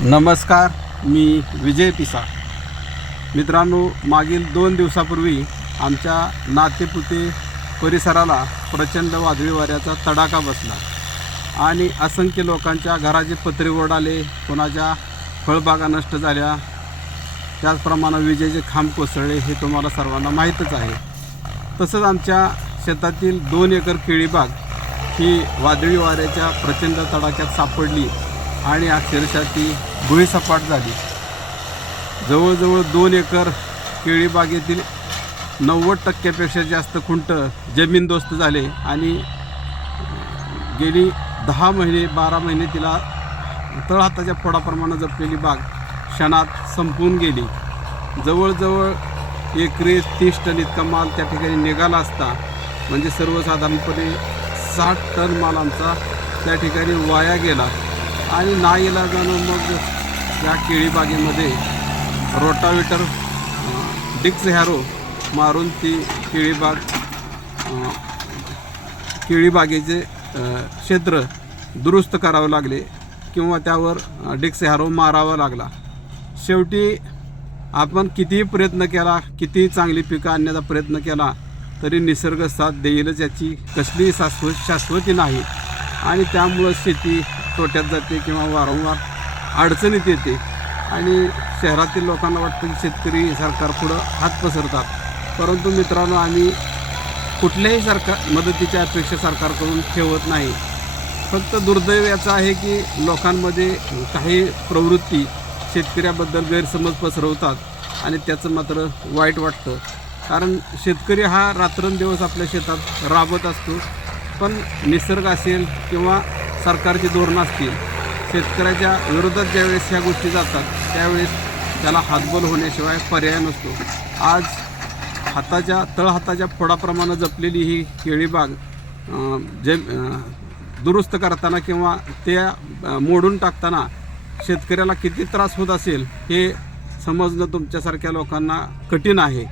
नमस्कार मी विजय पिसा मित्रांनो मागील दोन दिवसापूर्वी आमच्या नातेपुते परिसराला प्रचंड वादळी वाऱ्याचा तडाखा बसला आणि असंख्य लोकांच्या घराचे पत्रे ओढाले कोणाच्या फळबागा नष्ट झाल्या. त्याचप्रमाणे विजेचे खांब कोसळले हे तुम्हाला सर्वांना माहीतच आहे. तसंच आमच्या शेतातील दोन एकर केळीबाग ही वादळी वाऱ्याच्या प्रचंड तडाख्यात सापडली. आणि अक्षरशः ती भुईसपाट झाली. जवळजवळ दोन एकर केळीबागेतील नव्वद टक्क्यापेक्षा जास्त खुंट जमीनदोस्त झाले आणि गेली दहा महिने बारा महिने तिला तळहाताच्या फोडाप्रमाणे जपलेली बाग क्षणात संपून गेली. जवळजवळ एकरी तीस टन इतका माल त्या ठिकाणी निघाला असता म्हणजे सर्वसाधारणपणे साठ टन माल आमचा त्या ठिकाणी वाया गेला. आणि ना जाणं मग या केळीबागेमध्ये रोटावेटर डिक्स हॅरो मारून ती केळीबाग केळीबागेचे क्षेत्र दुरुस्त करावं लागले किंवा त्यावर डिक्स हॅरो मारावा लागला. शेवटी आपण कितीही प्रयत्न केला कितीही चांगली पिकं आणण्याचा प्रयत्न केला तरी निसर्ग साथ देईलच याची कसलीही शाश्वत शाश्वती नाही. आणि त्यामुळं शेती तोट्यात जाते किंवा वारंवार अडचणीत येते. आणि शहरातील लोकांना वाटतं की शेतकरी सरकार पुढं हात पसरतात. परंतु मित्रांनो आम्ही कुठल्याही सरकार मदतीच्या अपेक्षा सरकारकडून ठेवत नाही. फक्त दुर्दैव याचं आहे की लोकांमध्ये काही प्रवृत्ती शेतकऱ्याबद्दल गैरसमज पसरवतात आणि त्याचं मात्र वाईट वाटतं. कारण शेतकरी हा रात्रंदिवस आपल्या शेतात राबत असतो. पण निसर्ग असेल किंवा सरकारची धोरणं असतील शेतकऱ्याच्या विरोधात ज्यावेळेस ह्या गोष्टी जातात त्यावेळेस त्याला हातबल होण्याशिवाय पर्याय नसतो. आज हाताच्या तळहाताच्या फोडाप्रमाणे जपलेली ही केळीबाग जे दुरुस्त करताना किंवा त्या मोडून टाकताना शेतकऱ्याला किती त्रास होत असेल हे समजणं तुमच्यासारख्या लोकांना कठीण आहे.